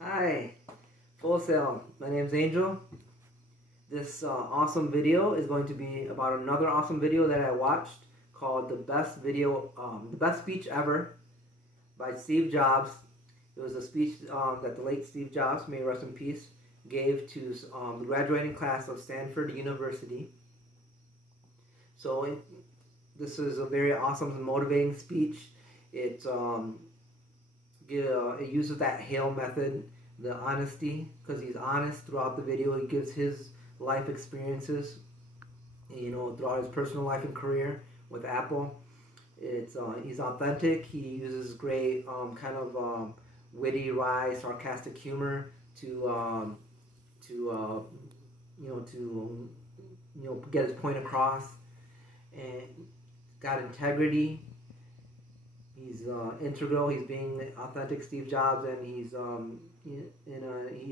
Hi, Full Sail. My name's Angel. This awesome video is going to be about another awesome video that I watched called The Best Speech Ever by Steve Jobs. It was a speech that the late Steve Jobs, may rest in peace, gave to the graduating class of Stanford University. This is a very awesome and motivating speech. It uses that Hale method, the honesty, because he's honest throughout the video. He gives his life experiences, throughout his personal life and career with Apple. He's authentic. He uses great witty, wry, sarcastic humor to get his point across, and got integrity. He's integral. He's being authentic Steve Jobs, and he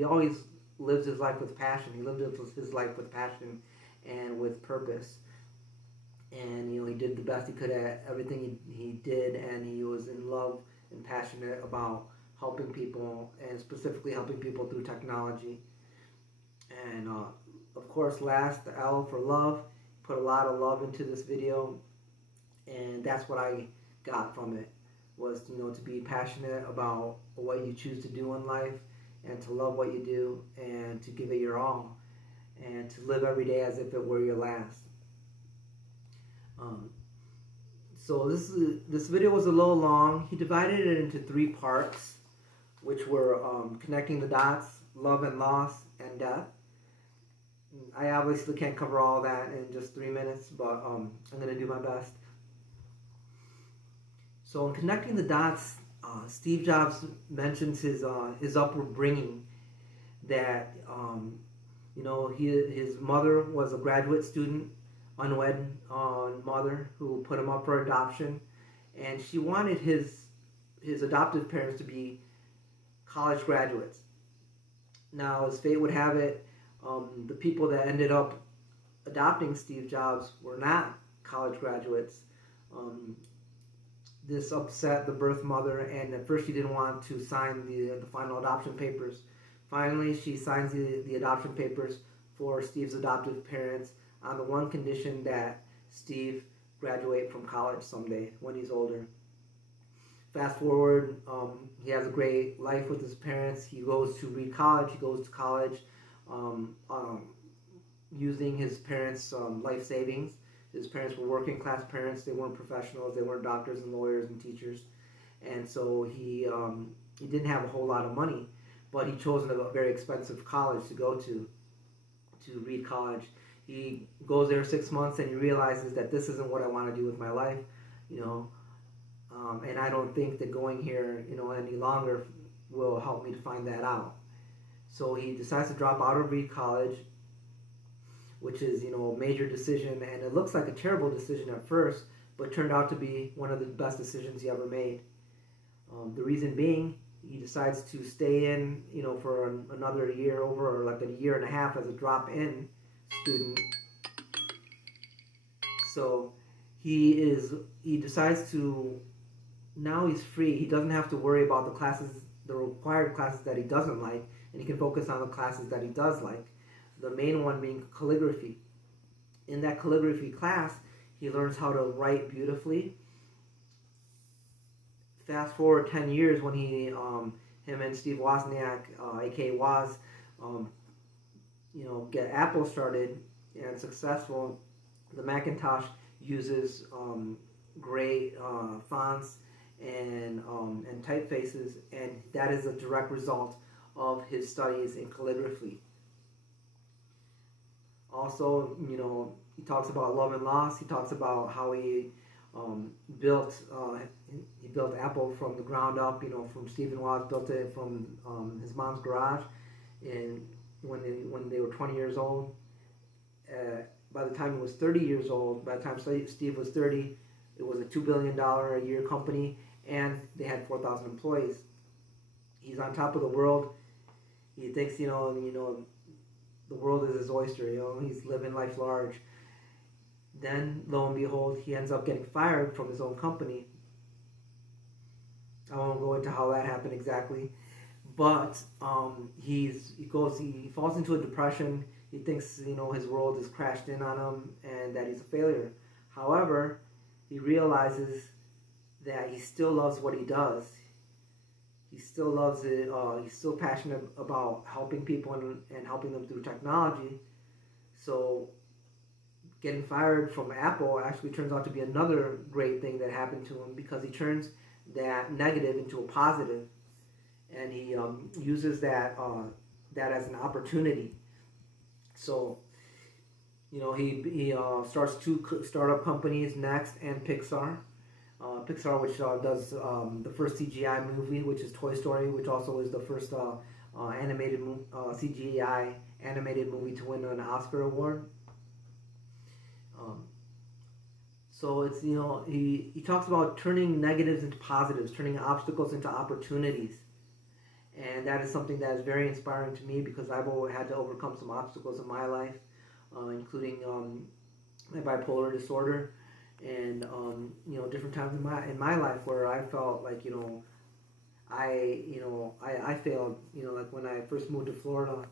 always lives his life with passion. He lived his life with passion and with purpose. And he did the best he could at everything he did, and he was in love and passionate about helping people, and specifically helping people through technology. And of course, last, the L for love. Put a lot of love into this video, and that's what I got from it, was to be passionate about what you choose to do in life, and to love what you do, and to give it your all, and to live every day as if it were your last. So this video was a little long. He divided it into 3 parts, which were connecting the dots, love and loss, and death. I obviously can't cover all that in just 3 minutes, but I'm going to do my best. So in connecting the dots, Steve Jobs mentions his upbringing, that his mother was a graduate student, unwed mother who put him up for adoption, and she wanted his adoptive parents to be college graduates. Now, as fate would have it, the people that ended up adopting Steve Jobs were not college graduates. This upset the birth mother, and at first she didn't want to sign the final adoption papers. Finally, she signs the adoption papers for Steve's adoptive parents on the one condition that Steve graduate from college someday when he's older. Fast forward, he has a great life with his parents. He goes to Reed College. He goes to college using his parents' life savings. His parents were working class parents. They weren't professionals. They weren't doctors and lawyers and teachers. And so he didn't have a whole lot of money, but he chose a very expensive college to go to Reed College. He goes there 6 months, and he realizes that this isn't what I want to do with my life, and I don't think that going here, any longer will help me to find that out. So he decides to drop out of Reed College, which is, a major decision, and it looks like a terrible decision at first, but turned out to be one of the best decisions he ever made. The reason being, he decides to stay in, for another year, over like a year and a half as a drop-in student. So he decides to, now he's free. He doesn't have to worry about the required classes that he doesn't like, and he can focus on the classes that he does like. The main one being calligraphy. In that calligraphy class, he learns how to write beautifully. Fast forward 10 years when him and Steve Wozniak, aka Woz, get Apple started and successful. The Macintosh uses great fonts and typefaces, and that is a direct result of his studies in calligraphy. Also, he talks about love and loss. He talks about how he built Apple from the ground up. From Stephen Woz, built it from his mom's garage, and when they were 20 years old. By the time he was 30 years old, by the time Steve was 30, it was a $2 billion a year company, and they had 4,000 employees. He's on top of the world. He thinks, the world is his oyster, he's living life large. Then, lo and behold, he ends up getting fired from his own company. I won't go into how that happened exactly, but he falls into a depression. He thinks, you know, his world has crashed in on him and that he's a failure. However, he realizes that he still loves what he does. He still loves it. He's still passionate about helping people and helping them through technology. So getting fired from Apple actually turns out to be another great thing that happened to him, because he turns that negative into a positive, and he uses that as an opportunity. So, you know, he starts two startup companies, Next and Pixar. Pixar, which does the first CGI movie, which is Toy Story, which also is the first animated CGI animated movie to win an Oscar award. So it's, you know, he talks about turning negatives into positives, turning obstacles into opportunities. And that is something that is very inspiring to me, because I've always had to overcome some obstacles in my life, including my bipolar disorder, and you know, different times in my life where I felt like, you know, I failed. You know, like when I first moved to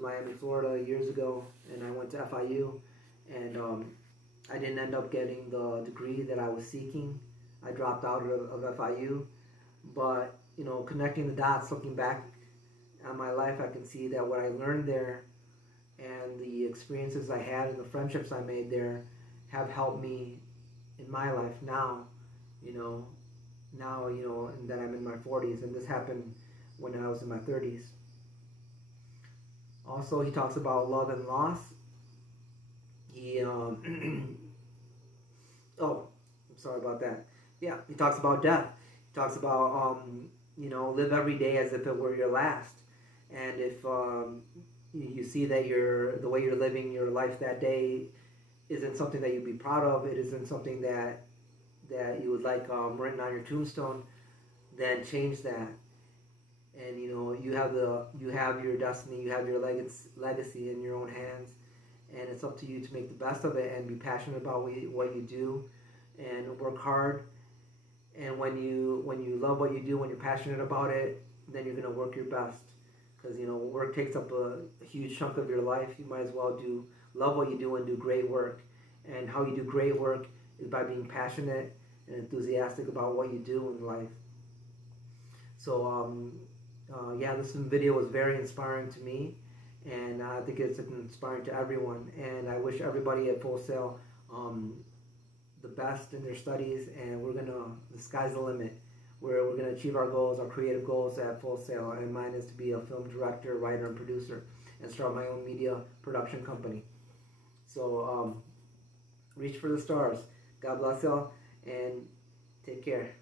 Miami, Florida years ago, and I went to FIU, and I didn't end up getting the degree that I was seeking. I dropped out of FIU, but, you know, connecting the dots, looking back on my life, I can see that what I learned there and the experiences I had and the friendships I made there have helped me in my life now, you know, and that I'm in my 40s, and this happened when I was in my 30s. Also, he talks about love and loss. He, oh, I'm sorry about that. Yeah, he talks about death. He talks about, you know, live every day as if it were your last. And if you see that the way you're living your life that day isn't something that you'd be proud of, it isn't something that you would like written on your tombstone, then change that. And, you know, you have your destiny, you have your legacy in your own hands, and it's up to you to make the best of it and be passionate about what you do and work hard. And when you love what you do, when you're passionate about it, then you're going to work your best. Because, you know, work takes up a huge chunk of your life. You might as well love what you do and do great work. And how you do great work is by being passionate and enthusiastic about what you do in life. So, yeah, this video was very inspiring to me, and I think it's inspiring to everyone. And I wish everybody at Full Sail the best in their studies, and the sky's the limit. We're gonna achieve our goals, our creative goals at Full Sail, and mine is to be a film director, writer, and producer, and start my own media production company. So reach for the stars. God bless y'all, and take care.